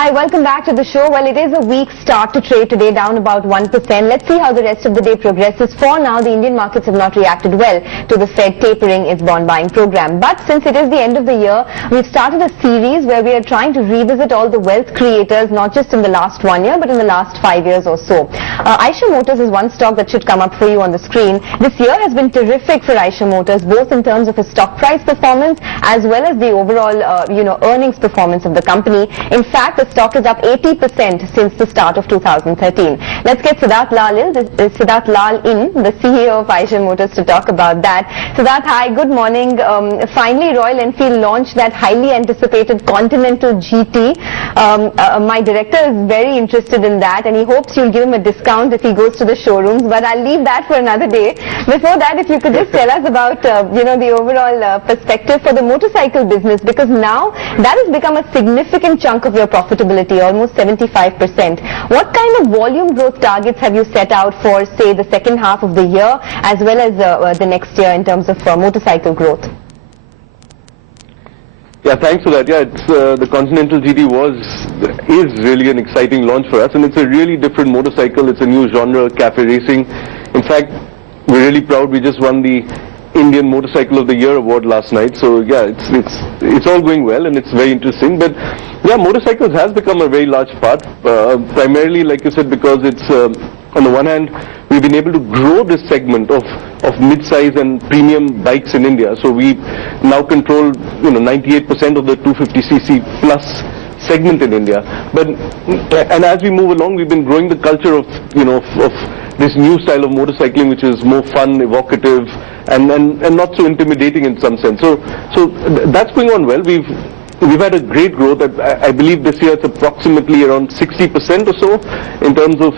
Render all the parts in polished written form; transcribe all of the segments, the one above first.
Hi, welcome back to the show. Well, it is a weak start to trade today, down about 1%. Let's see how the rest of the day progresses. For now, the Indian markets have not reacted well to the Fed tapering its bond buying program. But since it is the end of the year, we've started a series where we are trying to revisit all the wealth creators, not just in the last 1 year, but in the last 5 years or so. Eicher Motors is one stock that should come up for you on the screen. This year has been terrific for Eicher Motors, both in terms of its stock price performance as well as the overall, earnings performance of the company. In fact, the stock is up 80% since the start of 2013. Let's get Siddhartha Lal in, the CEO of Eicher Motors, to talk about that. Siddhartha, hi, good morning. Finally, Royal Enfield launched that highly anticipated Continental GT. My director is very interested in that, and he hopes you'll give him a discount if he goes to the showrooms, but I'll leave that for another day. Before that, if you could just tell us about, the overall perspective for the motorcycle business, because now that has become a significant chunk of your profitability, almost 75%. What kind of volume growth targets have you set out for, say, the second half of the year as well as the next year in terms of motorcycle growth? Yeah, thanks for that. Yeah, it's the Continental GT is really an exciting launch for us, and it's a really different motorcycle. It's a new genre, cafe racing. In fact, we're really proud. We just won the Indian Motorcycle of the Year award last night. So yeah, it's all going well, and it's very interesting. But yeah, motorcycles has become a very large part, primarily, like you said, because it's on the one hand, we've been able to grow this segment of mid-size and premium bikes in India. So we now control 98% of the 250cc plus segment in India. And as we move along, we've been growing the culture of this new style of motorcycling, which is more fun, evocative, and not so intimidating in some sense. So that's going on well. We've had a great growth. I believe this year it's approximately around 60% or so in terms of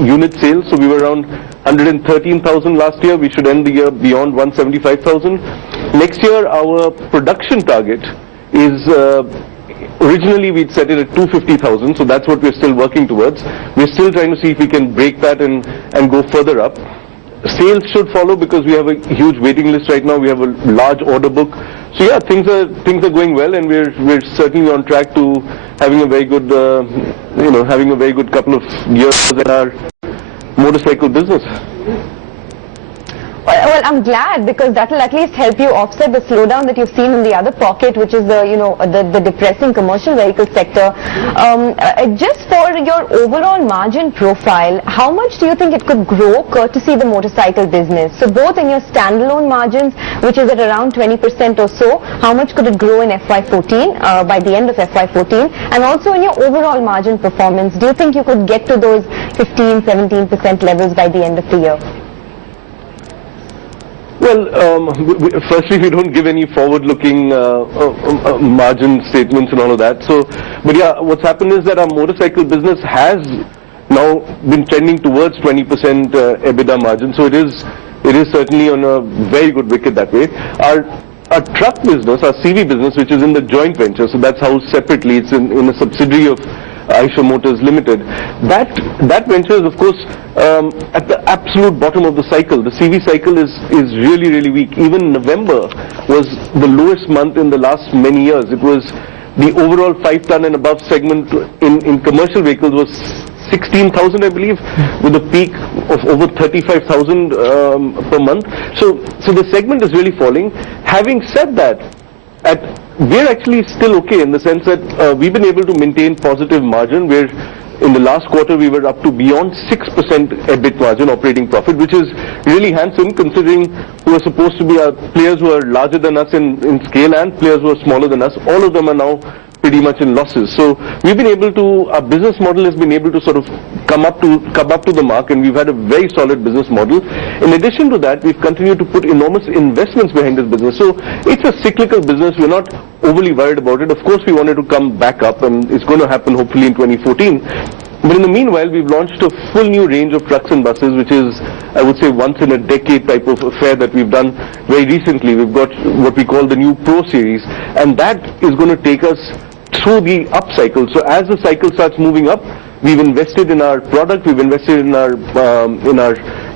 unit sales. So we were around 113,000 last year. We should end the year beyond 175,000. Next year, our production target is originally we'd set it at 250,000. So that's what we're still working towards. We're still trying to see if we can break that and go further up. Sales should follow because we have a huge waiting list right now. We have a large order book. So yeah, things are going well, and we're certainly on track to having a very good couple of years in our motorcycle business. Well, I'm glad, because that will at least help you offset the slowdown that you've seen in the other pocket, which is the depressing commercial vehicle sector. Just for your overall margin profile, how much do you think it could grow courtesy the motorcycle business? So both in your standalone margins, which is at around 20% or so, how much could it grow in FY14, by the end of FY14? And also in your overall margin performance, do you think you could get to those 15-17% levels by the end of the year? Well, firstly, we don't give any forward-looking margin statements and all of that. So, but yeah, what's happened is that our motorcycle business has now been trending towards 20% EBITDA margin. So it is certainly on a very good wicket that way. Our truck business, our CV business, which is in the joint venture, so that's housed separately. It's in a subsidiary of Eicher Motors Limited. That venture is, of course, at the absolute bottom of the cycle. The CV cycle is really, really weak. Even November was the lowest month in the last many years. It was the overall 5-ton and above segment in commercial vehicles was 16,000, I believe, with a peak of over 35,000 per month. So the segment is really falling. Having said that, we're actually still okay in the sense that we've been able to maintain positive margin. Where in the last quarter we were up to beyond 6% EBIT margin, operating profit, which is really handsome considering who are supposed to be our players who are larger than us in scale and players who are smaller than us. All of them are now pretty much in losses. So we've been able to, our business model has been able to sort of come up to the mark, and we've had a very solid business model. In addition to that, we've continued to put enormous investments behind this business. So it's a cyclical business. We're not overly worried about it. Of course, we wanted to come back up, and it's going to happen hopefully in 2014. But in the meanwhile, we've launched a full new range of trucks and buses, which is, I would say, once in a decade type of affair that we've done very recently. We've got what we call the new Pro Series, and that is going to take us through the up cycle. So as the cycle starts moving up, we've invested in our product, we've invested in our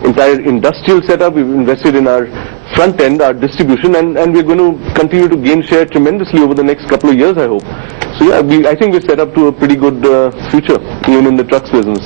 entire industrial setup, we've invested in our front end, our distribution, and we're going to continue to gain share tremendously over the next couple of years, I hope. So yeah, I think we're set up to a pretty good future, even in the trucks business.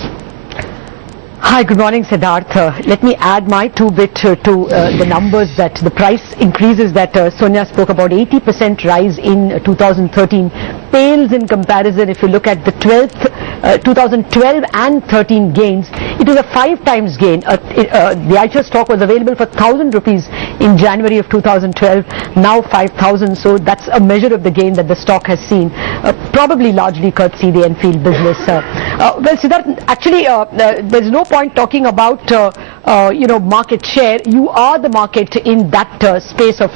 Hi, good morning, Siddhartha. Let me add my two-bit to the numbers that the price increases that Sonia spoke about. 80% rise in 2013 pales in comparison. If you look at the 2012 and 13 gains, it was a 5 times gain. The IHO stock was available for 1,000 rupees in January of 2012, now 5,000. So that's a measure of the gain that the stock has seen, probably largely courtesy the Enfield business. Well, Siddhartha, actually, there's no point talking about market share. You are the market in that space of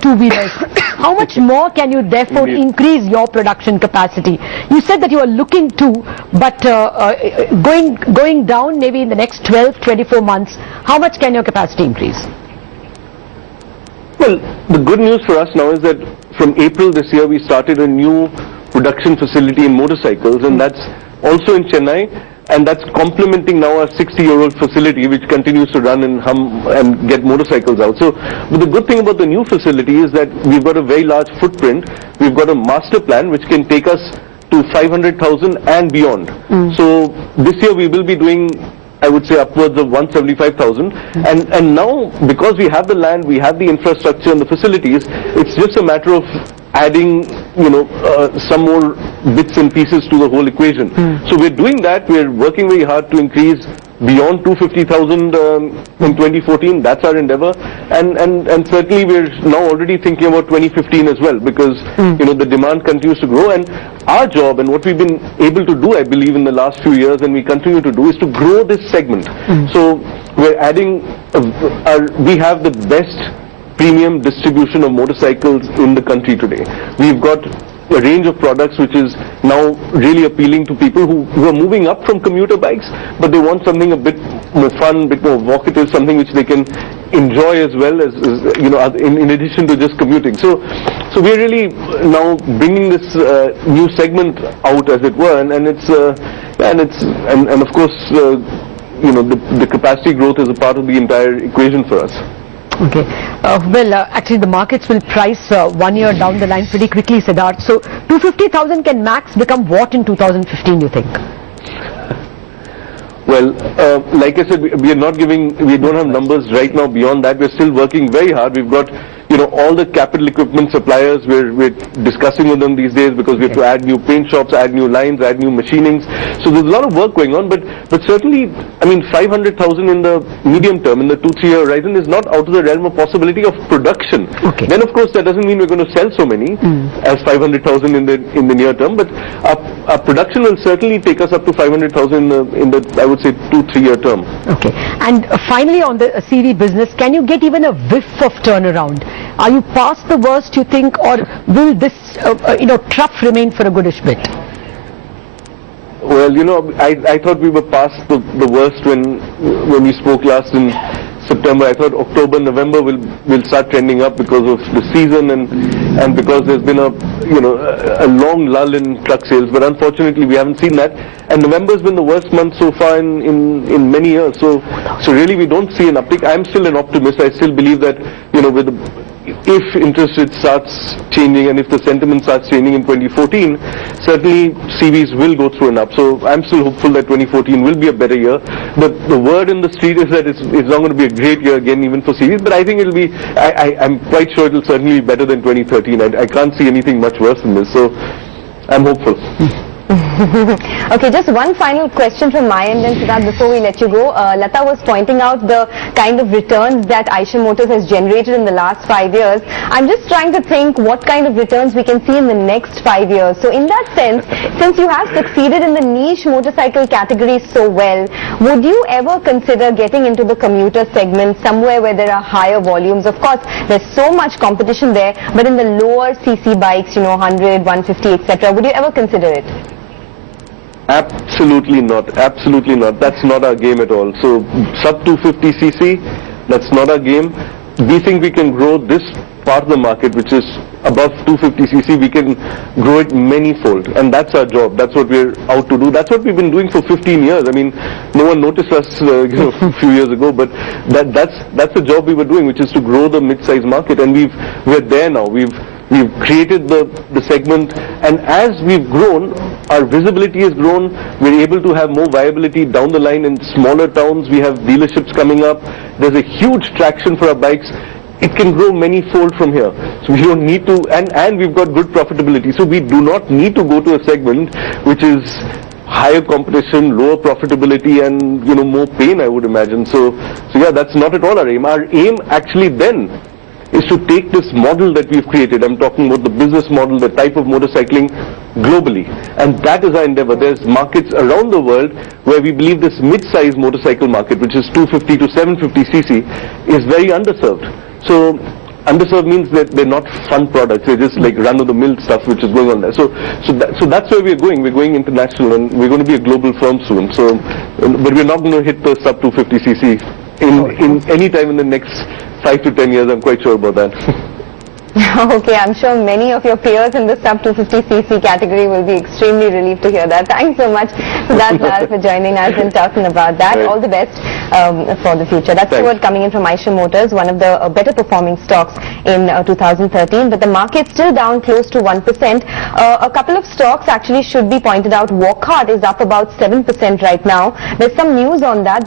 two-wheelers. How much more can you therefore increase your production capacity? You said that you are looking to, but going down maybe in the next 12-24 months, how much can your capacity increase? Well, the good news for us now is that from April this year we started a new production facility in motorcycles, and that's also in Chennai. And that's complementing now our 60-year-old facility, which continues to run and hum and get motorcycles out. So, but the good thing about the new facility is that we've got a very large footprint. We've got a master plan which can take us to 500,000 and beyond. So this year we will be doing, I would say, upwards of 175,000. And now, because we have the land, we have the infrastructure and the facilities, it's just a matter of adding, some more bits and pieces to the whole equation. So we're doing that. We're working very hard to increase beyond 250,000 in 2014. That's our endeavor. And certainly we're now already thinking about 2015 as well, because the demand continues to grow. And our job and what we've been able to do, I believe, in the last few years, and we continue to do, is to grow this segment. So we're adding, we have the best premium distribution of motorcycles in the country today. We've got a range of products which is now really appealing to people who are moving up from commuter bikes, but they want something a bit more fun, a bit more evocative, something which they can enjoy as well as in addition to just commuting. So we're really now bringing this new segment out, as it were, and of course the capacity growth is a part of the entire equation for us. Okay. Actually the markets will price 1 year down the line pretty quickly, Siddharth. So 250,000 can max become what in 2015, you think? Well, like I said, we don't have numbers right now beyond that. We're still working very hard. We've got, all the capital equipment suppliers, we're discussing with them these days, because we have to add new paint shops, add new lines, add new machinings. So there's a lot of work going on, but certainly, 500,000 in the medium term, in the 2-3 year horizon, is not out of the realm of possibility of production. Okay. Then of course that doesn't mean we're going to sell so many as 500,000 in the near term, but our production will certainly take us up to 500,000 in the I would say 2-3 year term. Okay. And finally, on the CV business, can you get even a whiff of turnaround? Are you past the worst, you think, or will this trough remain for a goodish bit? Well, I thought we were past the worst when we spoke last in September. I thought October, November will start trending up because of the season and because there's been a long lull in truck sales. But unfortunately, we haven't seen that. And November's been the worst month so far in many years. So really, we don't see an uptick. I'm still an optimist. I still believe that if interest rate starts changing and if the sentiment starts changing in 2014, certainly CVs will go through an up. So I'm still hopeful that 2014 will be a better year. The word in the street is that it's not going to be a great year again, even for CVs, but I think it'll be, I'm quite sure it'll certainly be better than 2013. I can't see anything much worse than this, so I'm hopeful. Okay, just one final question from my end then, Siddharth, before we let you go. Lata was pointing out the kind of returns that Eicher Motors has generated in the last 5 years. I'm just trying to think what kind of returns we can see in the next 5 years. So in that sense, since you have succeeded in the niche motorcycle category so well, would you ever consider getting into the commuter segment somewhere where there are higher volumes? Of course, there's so much competition there, but in the lower CC bikes, 100, 150, etc., would you ever consider it? Absolutely not. Absolutely not. That's not our game at all. So sub 250cc, that's not our game. We think we can grow this part of the market, which is above 250cc. We can grow it many-fold, and that's our job. That's what we're out to do. That's what we've been doing for 15 years. I mean, no one noticed us a few years ago, but that's the job we were doing, which is to grow the mid-size market, and we're there now. We've We've created the segment, and as we've grown, our visibility has grown. We're able to have more viability down the line in smaller towns. We have dealerships coming up. There's a huge traction for our bikes. It can grow many-fold from here. So we don't need to, and we've got good profitability. So we do not need to go to a segment which is higher competition, lower profitability, and more pain, I would imagine. So yeah, that's not at all our aim. Our aim actually then is to take this model that we've created. I'm talking about the business model, the type of motorcycling globally, and that is our endeavor. There's markets around the world where we believe this mid-size motorcycle market, which is 250 to 750 cc, is very underserved. So underserved means that they're not fun products. They're just like run-of-the-mill stuff which is going on there. So that's where we're going. We're going international, and we're going to be a global firm soon. So, but we're not going to hit the sub 250 cc in any time in the next 5 to 10 years. I'm quite sure about that. Okay, I'm sure many of your peers in the sub 250cc category will be extremely relieved to hear that. Thanks so much, Siddhartha, for joining us and talking about that. Right. All the best for the future. That's the word coming in from Eicher Motors, one of the better performing stocks in 2013, but the market's still down close to 1%. A couple of stocks actually should be pointed out. Wockhardt is up about 7% right now. There's some news on that